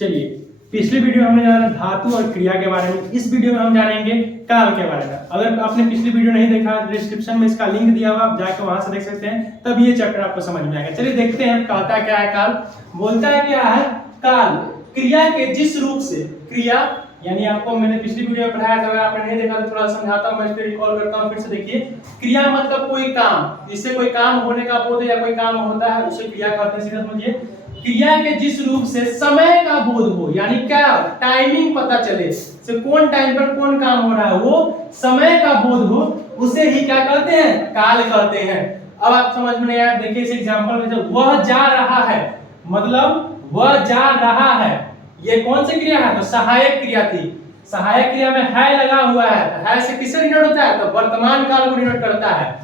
चलिए, पिछली वीडियो में हमने जाना धातु और क्रिया के बारे में। इस वीडियो में हम जानेंगे काल के बारे में। अगर आपने पिछली वीडियो नहीं देखा, डिस्क्रिप्शन में इसका लिंक दिया हुआ, आप जाकर वहां से देख सकते हैं, तब ये चैप्टर आपको समझ में आएगा। चलिए देखते हैं कहता क्या है काल। बोलता है क्या है काल, क्रिया के जिस रूप से, क्रिया यानी आपको मैंने पिछली वीडियो में पढ़ाया था, अगर आपने नहीं देखा तो थोड़ा समझाता हूं, मैं इसको रिकॉल करता हूं, फिर से देखिए। क्रिया मतलब कोई काम, जिससे कोई काम होने का बोध या कोई काम होता है उसे क्रिया कहते हैं। सीधा समझिए, क्रिया के जिस रूप से समय का बोध हो, यानी क्या टाइमिंग पता चले, से कौन टाइम पर कौन काम हो रहा है, वो समय का बोध हो, उसे ही क्या कहते हैं, काल कहते हैं। अब आप समझ में नहीं आया, देखिए इस एग्जांपल में, जब वह जा रहा है, मतलब वह जा रहा है, ये कौन सी क्रिया है, तो सहायक क्रिया थी। सहायक क्रिया में है लगा हुआ है, तो है से किसे डिनोट होता है, तो वर्तमान काल को डिनोट करता है।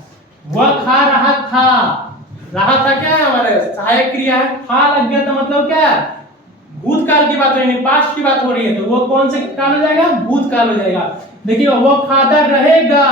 वह खा रहा था, रहा था क्या है हमारे सहायक क्रिया है, खा लग गया तो मतलब क्या है, भूतकाल की बात हो रही है, पास्ट की बात हो रही है, तो वो कौन से काल हो जाएगा, भूतकाल हो जाएगा। देखिए वो खाता रहेगा,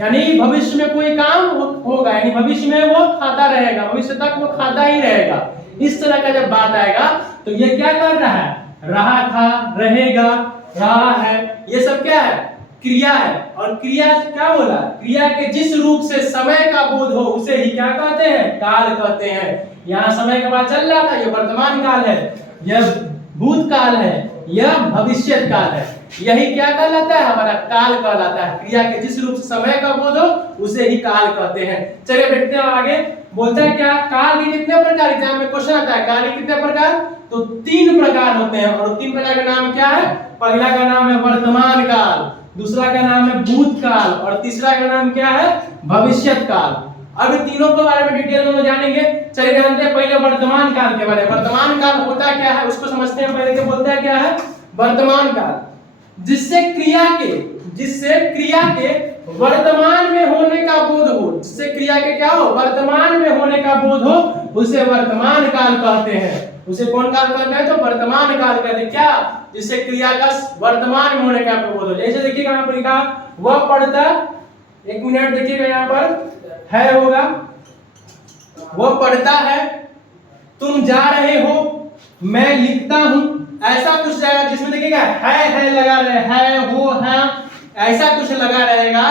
यानी भविष्य में कोई काम होगा, यानी भविष्य में वो खाता रहेगा, भविष्य तक वो खाता ही रहेगा। इस तरह का जब बात आएगा तो ये क्या कर रहा है, रहा था, रहेगा, रहा है, ये सब क्या है, क्रिया है। और क्रिया क्या बोला, क्रिया के जिस रूप से समय का बोध हो उसे ही क्या कहते हैं, काल कहते हैं। यहाँ समय का बात चल रहा था, ये वर्तमान काल है, यह भूतकाल है, यह भविष्य काल है, यही क्या कहलाता है, हमारा काल कहलाता है। क्रिया के जिस रूप से समय का बोध हो उसे ही काल कहते हैं। चलिए बैठते हैं आगे। बोलता है क्या, काल के कितने प्रकार, एग्जाम में क्वेश्चन आता है, काल के कितने प्रकार, तो 3 प्रकार होते हैं। और 3 प्रकार का नाम क्या है, पहला का नाम है वर्तमान काल, दूसरा का नाम है भूतकाल, और तीसरा का नाम क्या है, भविष्यत काल। अब तीनों के बारे में डिटेल में जानेंगे। चलिए जानते हैं पहले वर्तमान काल के बारे में। वर्तमान काल होता क्या है उसको समझते हैं पहले। के बोलता है क्या है वर्तमान काल, जिससे क्रिया के वर्तमान में होने का बोध हो, जिससे क्रिया के क्या हो, वर्तमान में होने का बोध हो, उसे वर्तमान काल कहते हैं। उसे कौन काल कहते हैं, तो वर्तमान काल कहते हैं। क्या, जिससे क्रिया का वर्तमान में होने का बोध हो। जैसे देखिएगा यहाँ पर लिखा, वह पढ़ता, 1 मिनट देखिएगा यहाँ पर है होगा, वह पढ़ता है, तुम जा रहे हो, मैं लिखता हूं, ऐसा कुछ जाएगा जिसमें देखिएगा है लगा रहे, है वो है, ऐसा कुछ लगा रहेगा,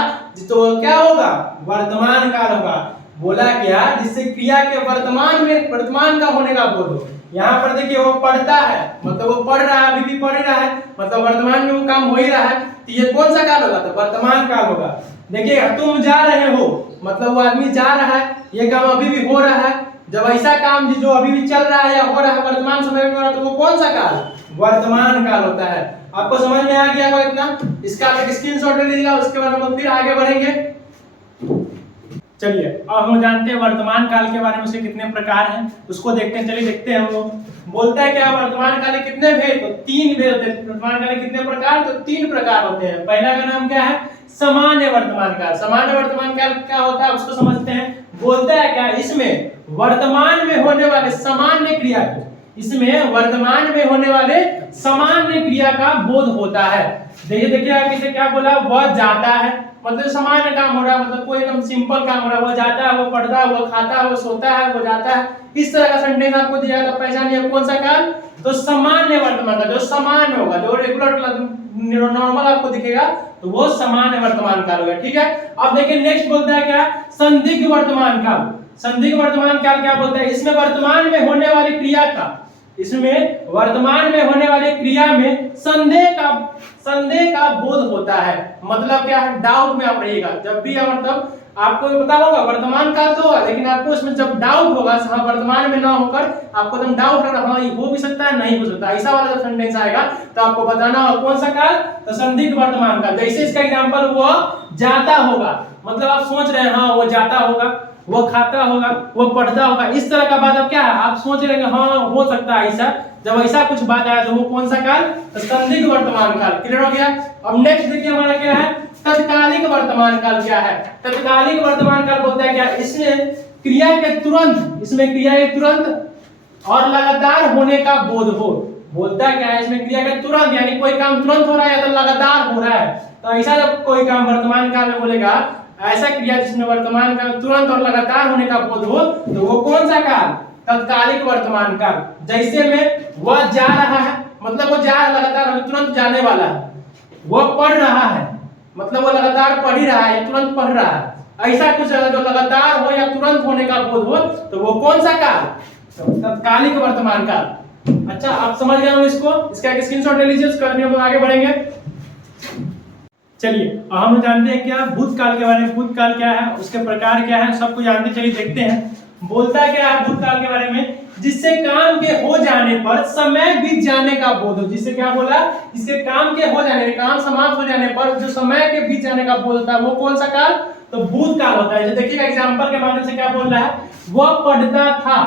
तो क्या होगा, वर्तमान काल होगा। बोला क्या, जिससे क्रिया के वर्तमान में, वर्तमान का होने का बोध हो। यहाँ पर देखिए वो पढ़ता है, मतलब वो पढ़ रहा है, अभी भी पढ़ रहा है, मतलब वर्तमान में वो काम हो ही रहा है, तो ये कौन सा काल होगा, तो वर्तमान काल होगा। देखिए तुम जा रहे हो, मतलब वो आदमी जा रहा है, ये काम अभी भी हो रहा है। जब ऐसा काम जो अभी भी चल रहा है या हो रहा है, वर्तमान समय में हो रहा है, तो वो कौन सा काल, वर्तमान काल होता है। आपको समझ में आ गया होगा इतना, इसका आप एक स्क्रीनशॉट ले लीजिएगा, उसके बाद हम फिर आगे बढ़ेंगे। चलिए अब हम जानते हैं वर्तमान काल के बारे में, उसके कितने प्रकार हैं उसको देखते हैं। चलिए देखते हैं। वो बोलता है क्या, वर्तमान काल के कितने भेद, तो 3 भेद होते हैं। वर्तमान काल के कितने प्रकार, तो 3 प्रकार होते हैं। पहला का नाम क्या है, सामान्य वर्तमान काल। सामान्य वर्तमान काल क्या होता है उसको समझते हैं। बोलता है क्या, इसमें वर्तमान में होने वाले सामान्य क्रिया को, इसमें वर्तमान में होने वाले सामान्य क्रिया का बोध होता है। देखिए आप इसे क्या बोला, वह जाता है, मतलब सामान्य काम हो रहा है, मतलब कोई एकदम सिंपल काम हो रहा है, वो जाता है, वो पढ़ता है, वो खाता है, वो सोता है, वो जाता है। इस तरह का सेंटेंस आपको दिया तो पहचानिए कौन सा काल, तो सामान्य वर्तमान काल, जो सामान्य होगा, जो रेगुलर नॉर्मल आपको दिखेगा, तो वो सामान्य वर्तमान काल होगा। ठीक है। अब देखिए नेक्स्ट बोलता है क्या, संदिग्ध वर्तमान काल। संदिग्ध वर्तमान काल क्या बोलता है, इसमें वर्तमान में होने वाली क्रिया का, इसमें वर्तमान में होने वाली क्रिया में संदेह का बोध होता है। मतलब क्या है, डाउट में आप रहिएगा जब भी, मतलब आपको पता होगा वर्तमान काल तो होगा, लेकिन आपको इसमें जब डाउट होगा, हाँ वर्तमान में ना होकर आपको एकदम डाउट होगा, हाँ ये हो भी सकता है, नहीं हो सकता, ऐसा वाला जब सेंटेंस आएगा तो आपको बताना होगा कौन सा काल, तो संदिग्ध वर्तमान काल। जैसे इसका एग्जांपल, वो जाता होगा, मतलब आप सोच रहे हैं हाँ वो जाता होगा, वो खाता होगा, वो पढ़ता होगा, इस तरह का बात अब क्या है, आप सोच रहे हैं हाँ हो सकता है ऐसा। जब ऐसा कुछ बात आया तो वो कौन सा काल, तो संदिग्ध वर्तमान काल। क्लियर हो गया। अब नेक्स्ट देखिए हमारा क्या है, तत्कालिक वर्तमान काल क्या है। तत्कालिक वर्तमान काल बोलता है क्या, इसमें क्रिया के तुरंत, इसमें क्रिया के तुरंत और लगातार होने का बोध हो। बोलता है क्या है, इसमें क्रिया के तुरंत, यानी कोई काम तुरंत हो रहा है या तो लगातार हो रहा है, तो ऐसा जब कोई काम वर्तमान काल में बोलेगा, ऐसा क्रिया जिसमें वर्तमान काल तुरंत और लगातार होने का बोध हो, तो वो कौन सा काल, तत्कालिक वर्तमान काल। जैसे में वह जा रहा है, मतलब वो जा लगातार अभी तुरंत जाने वाला है। वो पढ़ रहा है मतलब वो लगातार पढ़ ही रहा है या तुरंत पढ़ रहा है। ऐसा कुछ अगर जो लगातार हो या तुरंत होने का बोध हो तो वो कौन सा काल? तो तत्कालिक वर्तमान काल। अच्छा आप समझ गए हो इसको, इसका एक स्क्रीनशॉट ले लीजिए, उसके बाद हम लोग आगे बढ़ेंगे। चलिए हम जानते हैं क्या भूतकाल के बारे में। भूतकाल क्या है, उसके प्रकार क्या है, सबको जानते, चलिए देखते हैं। बोलता क्या है भूतकाल के बारे में? जिससे काम के हो जाने पर समय बीत जाने का बोध हो। जिससे क्या बोला? जिससे काम के हो जाने, काम समाप्त हो जाने पर जो समय के बीत जाने का बोध होता है वो कौन सा काल? तो भूतकाल होता है। जो देखिएगा एग्जांपल के माध्यम से क्या बोल रहा है, वह पढ़ता था,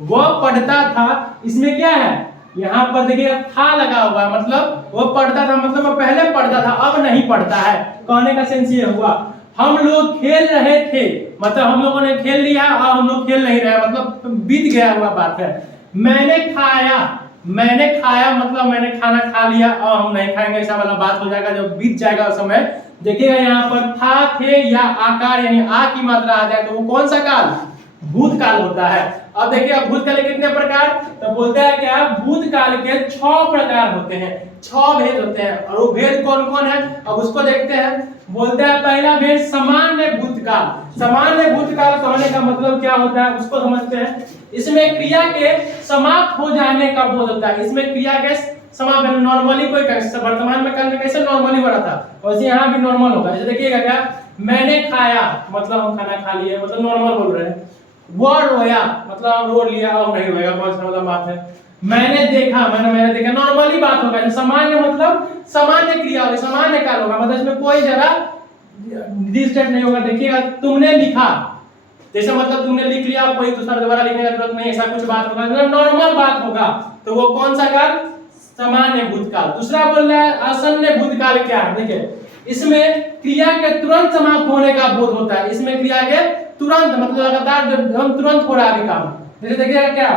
वह पढ़ता था। इसमें क्या है, यहाँ पर देखिए था लगा हुआ है, मतलब वो पढ़ता था मतलब वो पहले पढ़ता था अब नहीं पढ़ता है। कहने का सेंस ये हुआ। हम लोग खेल रहे थे मतलब हम लोगों ने खेल लिया और हम लोग खेल नहीं रहे मतलब बीत गया हुआ बात है। मैंने खाया, मैंने खाया मतलब मैंने खाना खा लिया और हम नहीं खाएंगे, ऐसा वाला बात हो जाएगा जब बीत जाएगा समय। देखिएगा यहाँ पर था, थे या आकार यानी आ की मात्रा आ जाए तो वो कौन सा काल? भूतकाल होता है। अब देखिए अब भूतकाल के कितने प्रकार? तो बोलता है क्या, भूतकाल के 6 प्रकार होते हैं, 6 भेद होते हैं। और वो भेद कौन कौन है अब उसको देखते हैं। बोलता है पहला भेद सामान्य भूतकाल। सामान्य भूतकाल कहने का मतलब क्या होता है उसको समझते हैं। इसमें क्रिया के समाप्त हो जाने का बोध होता है। इसमें क्रिया के समाप्त, नॉर्मली कोई वर्तमान में काल में कैसे नॉर्मली हो रहा था वैसे यहाँ भी नॉर्मल होगा। जैसे देखिएगा क्या, मैंने खाया मतलब हम खाना खा लिए मतलब नॉर्मल बोल रहे हैं। वो रोया मतलब हम रो लिया और नहीं रोएगा, बहुत सारा बात है। मैंने देखा, मैंने देखा नॉर्मली बात होगा। सामान्य मतलब सामान्य क्रिया होगी, सामान्य काल होगा, मतलब इसमें कोई जरा डिस्टेंस नहीं होगा। देखिएगा तुमने लिखा, जैसे मतलब तुमने लिख लिया, कोई दूसरा दोबारा लिखने की जरूरत नहीं, ऐसा कुछ बात होगा, नॉर्मल बात होगा। तो वो कौन सा काल? सामान्य भूतकाल। दूसरा बोल रहा है आसन्न भूतकाल। क्या है देखिए, इसमें क्रिया के तुरंत समाप्त होने का बोध होता है। इसमें क्रिया के तुरंत मतलब लगातार जो हम तुरंत हो रहा है काम। जैसे देखिएगा क्या,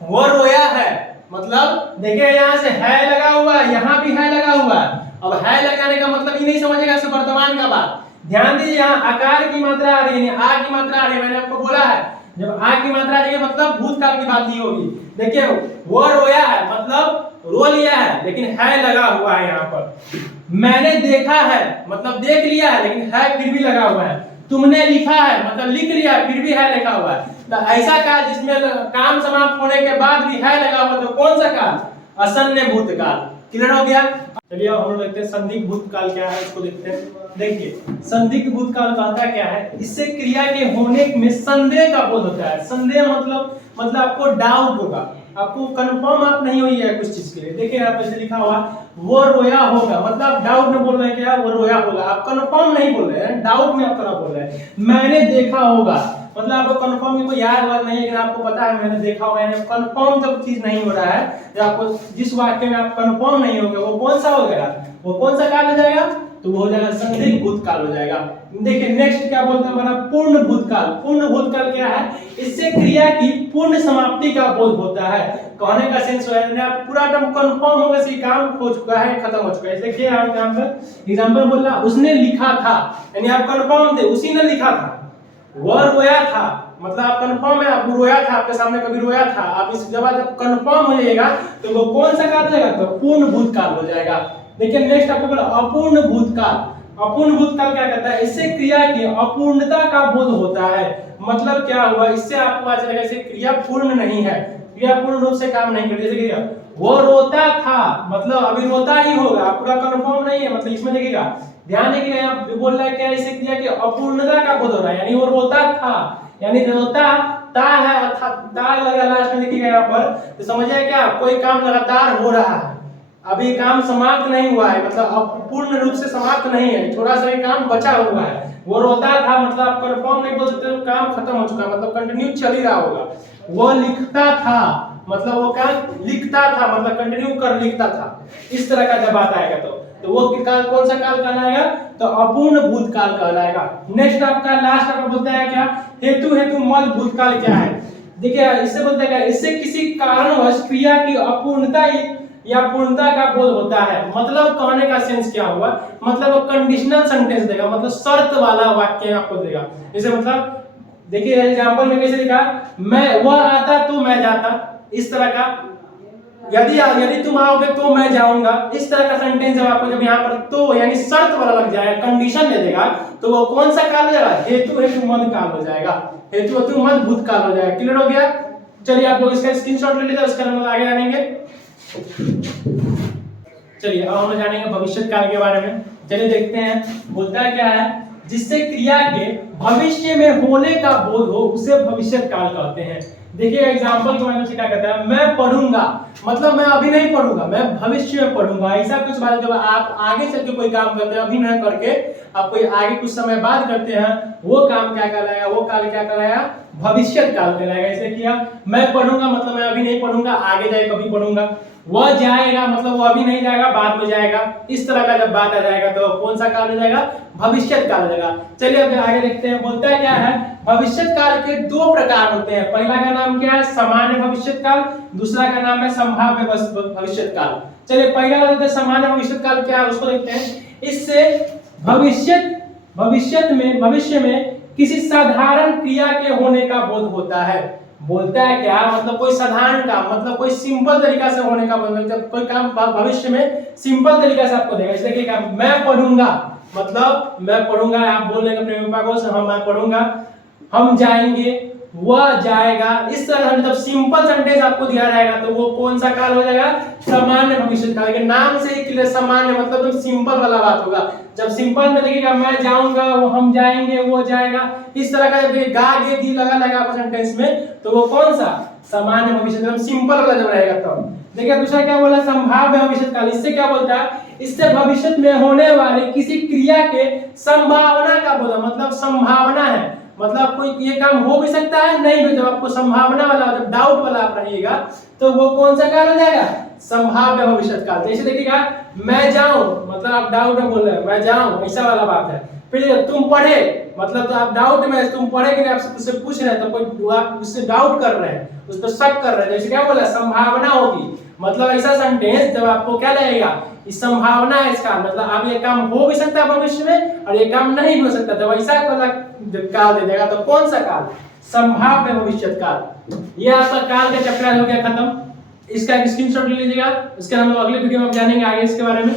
वो रोया है मतलब देखिए यहाँ से है लगा हुआ है, यहाँ भी है लगा हुआ है। अब है लगाने का मतलब ये नहीं समझेगा इसे वर्तमान का बात। ध्यान दीजिए यहाँ आकार की मात्रा आ रही है, आ की मात्रा आ रही है, मैंने आपको बोला है जब आ की मात्रा आ रही है मतलब भूतकाल की बात ही होगी। देखिए वो रोया है मतलब रो लिया है लेकिन है लगा हुआ है यहाँ पर। मैंने देखा है मतलब देख लिया है लेकिन है फिर भी लगा हुआ है। तुमने लिखा है मतलब लिख लिया है फिर भी है लिखा हुआ है। तो ऐसा काल जिसमें काम समाप्त होने के बाद भी है लगा हुआ तो कौन सा काल? आसन्न भूतकाल। क्लियर हो गया? चलिए हम लोग देखते हैं संदिग्ध भूतकाल क्या है, इसको देखते हैं। देखिए संदिग्ध भूतकाल कहता क्या है, इससे क्रिया के होने में संदेह का बोध होता है। संदेह मतलब आपको डाउट होगा, आपको कंफर्म आप नहीं हुई है कुछ चीज के लिए। देखिए यहाँ पे लिखा हुआ वो रोया होगा मतलब डाउट में बोल रहे हैं क्या, वो रोया होगा। आप कंफर्म नहीं बोल रहे हैं, डाउट में आप बोल रहे हैं। मैंने देखा होगा मतलब आपको कंफर्म को याद बात नहीं है लेकिन आपको पता है मैंने देखा होगा, यानी कंफर्म जब चीज नहीं हो रहा है, जब आपको जिस वाक्य में आप कंफर्म नहीं होगा वो कौन सा हो जाएगा, वो कौन सा काल हो जाएगा? तो वो हो जाएगा संदिग्ध भूतकाल हो जाएगा। देखिए नेक्स्ट क्या बोलते हैं हमारा पूर्ण भूतकाल। पूर्ण भूतकाल क्या है? इससे क्रिया की पूर्ण समाप्ति का बोध होता है। कहने का सेंस है पूरा एकदम कंफर्म होगा कि काम हो चुका है, खत्म हो चुका है। देखिए आप यहां पर एग्जांपल बोल रहा उसने लिखा था, यानी आप कंफर्म थे उसी ने लिखा था। वह रोया था मतलब आप कंफर्म है, आप रोया था, आपके सामने कभी रोया था। आप इस जब कंफर्म हो जाएगा तो वो कौन सा काल हो जाएगा? तो पूर्ण भूतकाल हो जाएगा। देखिए नेक्स्ट आपको बोला अपूर्ण भूतकाल। अपूर्ण भूतकाल क्या कहता है? इससे क्रिया की अपूर्णता का बोध होता है। मतलब क्या हुआ, इससे आपको पता चलेगा इसे क्रिया पूर्ण नहीं है, क्रिया पूर्ण रूप से काम नहीं कर रही। जैसे वो रोता था मतलब अभी रोता ही होगा, पूरा कंफर्म नहीं है, मतलब इसमें देखिएगा ध्यान देखिएगा यहाँ बोल रहा है क्या, इसे क्रिया की अपूर्णता का बोध हो रहा है, यानी वो रोता था, यानी रोता ता है, ता लगा लास्ट में देखिएगा यहाँ पर, तो समझिए क्या कोई काम लगातार हो रहा है, अभी काम समाप्त नहीं हुआ है, मतलब पूर्ण रूप से समाप्त नहीं है, थोड़ा सा ही काम बचा हुआ है। वो रोता था मतलब आप कंफर्म नहीं बोल सकते, काम खत्म हो चुका है, मतलब कंटिन्यू चल ही रहा होगा। वो लिखता था मतलब वो काम लिखता था मतलब कंटिन्यू कर लिखता था। इस तरह का जब बात आएगा तो वो काल कौन सा काल कहलाएगा? तो अपूर्ण भूतकाल कहलाएगा। नेक्स्ट आपका लास्ट आपका बोलता है क्या, हेतु मल भूतकाल क्या है? देखिए इससे बोलता है क्या, इससे किसी कारणवश क्रिया की अपूर्णता या पूर्णता का बोध होता है। मतलब कहने का सेंस क्या हुआ, मतलब वो कंडीशनल सेंटेंस देगा, मतलब शर्त वाला वाक्य आपको देगा। जैसे मतलब देखिए एग्जांपल में कैसे लिखा, मैं वह आता तो मैं जाता, इस तरह का यदि यदि तुम आओगे तो मैं जाऊंगा, इस तरह का सेंटेंस जब आपको जब यहाँ पर तो यानी शर्त वाला लग जाएगा, कंडीशन दे देगा, तो वो कौन सा काल हो जाएगा? हेतु हेतु मद काल हो जाएगा, हेतु हेतु मद भूतकाल हो जाएगा। क्लियर हो गया? चलिए आप लोग इसका स्क्रीनशॉट ले लीजिए, उसका हम आगे जानेंगे। चलिए अब हम जानेंगे भविष्य काल के बारे में। चलिए देखते हैं बोलता है क्या है, जिससे क्रिया के भविष्य में होने का बोध हो उसे भविष्य काल कहते हैं। देखिए एग्जांपल के माध्यम से क्या कहता है, मैं पढ़ूंगा मतलब मैं अभी नहीं पढ़ूंगा, मैं भविष्य में पढ़ूंगा। ऐसा कुछ बात जब आप आगे चल के कोई काम करते हैं, अभी नहीं करके आप कोई आगे कुछ समय बाद करते हैं, वो काम क्या कहलाएगा? वो काल क्या कहलाएगा? भविष्य काल कहलाएगा। ऐसे किया, मैं पढ़ूंगा मतलब मैं अभी नहीं पढ़ूंगा, आगे जाए कभी पढ़ूंगा। वह जाएगा मतलब वो अभी नहीं जाएगा, बाद में जाएगा। इस तरह का जब बात आ जाएगा तो कौन सा काल हो जाएगा? भविष्य काल हो जाएगा। चलिए अब आगे देखते हैं, बोलता है क्या है, भविष्य काल के दो प्रकार होते हैं। पहला का नाम क्या है? सामान्य भविष्य काल, दूसरा का नाम है संभाव्य भविष्य काल। चलिए पहला वाला देखते हैं, सामान्य भविष्य काल क्या है उसको देखते हैं। इससे भविष्य में किसी साधारण क्रिया के होने का बोध होता है। बोलता है क्या, मतलब कोई साधारण काम, मतलब कोई सिंपल तरीका से होने का बोध, जब कोई काम भविष्य में सिंपल तरीका से आपको देगा। जैसे कि मैं पढ़ूंगा मतलब मैं पढ़ूंगा, आप बोल लेंगे अपने पापा को हम मैं पढ़ूंगा, हम जाएंगे, वह जाएगा। इस तरह जब सिंपल सेंटेंस आपको दिया रहेगा तो वो कौन सा काल हो जाएगा? सामान्य भविष्य काल। के नाम से ही क्लियर, सामान्य मतलब तो सिंपल वाला बात होगा। जब सिंपल में देखिएगा मैं जाऊंगा, वो हम जाएंगे, वो जाएगा, इस तरह का जब गा गे दी लगा आपको सेंटेंस में, तो वो कौन सा? सामान्य भविष्य काल, सिंपल वाला जब रहेगा तब। देखिए दूसरा क्या बोला? संभाव्य भविष्य काल। इससे क्या बोलता है? इससे भविष्य में होने वाले किसी क्रिया के संभावना का बोला, मतलब संभावना है, मतलब कोई ये काम हो भी सकता है, नहीं भी। जब आपको संभावना वाला, जब डाउट वाला आप रहिएगा तो वो कौन सा काल हो जाएगा? संभाव्य भविष्य काल। जैसे देखिएगा मैं जाऊं मतलब आप डाउट में बोल रहे हैं, मैं जाऊं, ऐसा वाला बात है। फिर तुम पढ़े मतलब तो आप डाउट में, तुम पढ़े कि नहीं, आपसे उससे पूछ रहे हैं तो कोई आप उससे डाउट कर रहे हैं, उस पर शक कर रहे हैं। जैसे क्या बोला? संभावना होगी, मतलब ऐसा सेंटेंस जब आपको क्या लगेगा? इस संभावना है इसका, मतलब अब ये काम हो भी सकता है भविष्य में और ये काम नहीं भी हो सकता। जब ऐसा काल दे देगा तो कौन सा काल? संभाव्य भविष्य काल। ये आपका काल का चैप्टर हो गया खत्म। इसका एक स्क्रीनशॉट ले लीजिएगा, इसके हम लोग अगले वीडियो में जानेंगे आगे इसके बारे में।